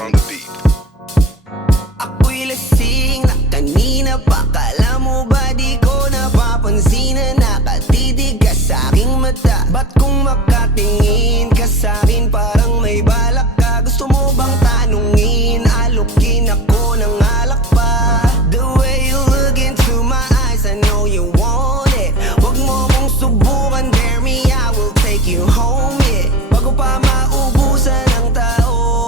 on the beat. Ako'y lasing na kanina pa. Kala mo ba di ko napapansin na nakatitig ka sa aking mata? Ba't kung makatingin ka sa'kin parang may balak ka? Gusto mo bang tanungin? Alukin ako ng alak pa. The way you look into my eyes, I know you want it. Wag mo kong subukan, dare me, I will take you home, yeah. Bago pa maubusan ng tao,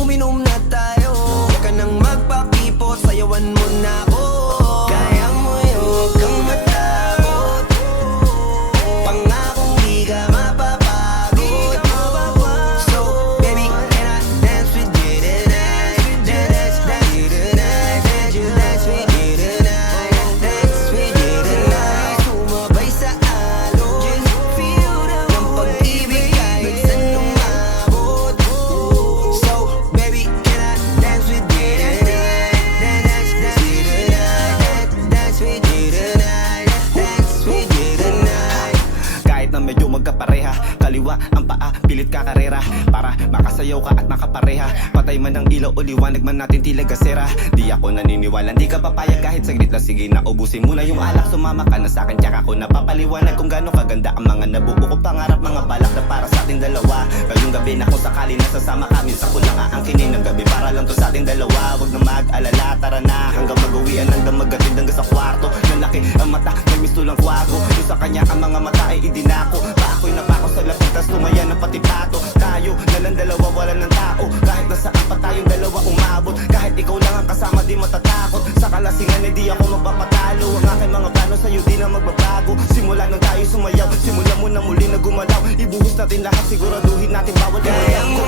uminom na tayo. Huwag ka nang magpapipot, sayawan mo na ako. Kaya mo yun, huwag kang matakot. Pangakong di ka mapapagod. So, baby, can I dance with you tonight? Dance with you tonight. Dance with you tonight. Dance with you tonight. Sumabay sa alon ng pag-ibig kahit saan umabot. So, baby, can I dance with you tonight? Dance with you tonight. Dance with you tonight. Dance with you tonight. Kahit na medyo magkapareha, kaliwa ang paa, pilit ka karera para makasayaw ka at makapareha. Patay man ang ilaw o liwanag man natin tila gasera. Di ako naniniwala, di ka papayag kahit saglit lang. Sige na, ubusin mo na yung alak. Sumama ka na sa'kin, tsaka ako napapaliwanag kung gaano kaganda ang mga nabuo ko pangarap. Mga balak na para sa ating dalawa. Ngayong gabi na kung sakali nasasama kami, sa kulang aangkinin ng gabi para lang to sa ating dalawa. Wag na mag-alala, tara na hanggang mag-uwian ng damagatid hanggang sa kwarto. Lalaki ang mata, nagmisto lang kwago. Yung sa kanya ang mga mata ay idinako. Pa ako'y napako sa lapit, tas tumaya ng pati pato. Tayo nalang dalawa, wala ng tao. Kahit nasaan pa tayong dalawa umabot. Kahit ikaw lang ang kasama, di matatakot. Sa kalasingan ay di ako magpapatalo. Ang aking mga plano sa'yo di na magbabago. Simula nang tayo sumayaw, simula mo na muli na gumalaw. Ibuhos natin lahat, siguraduhin natin bawat Kaya mo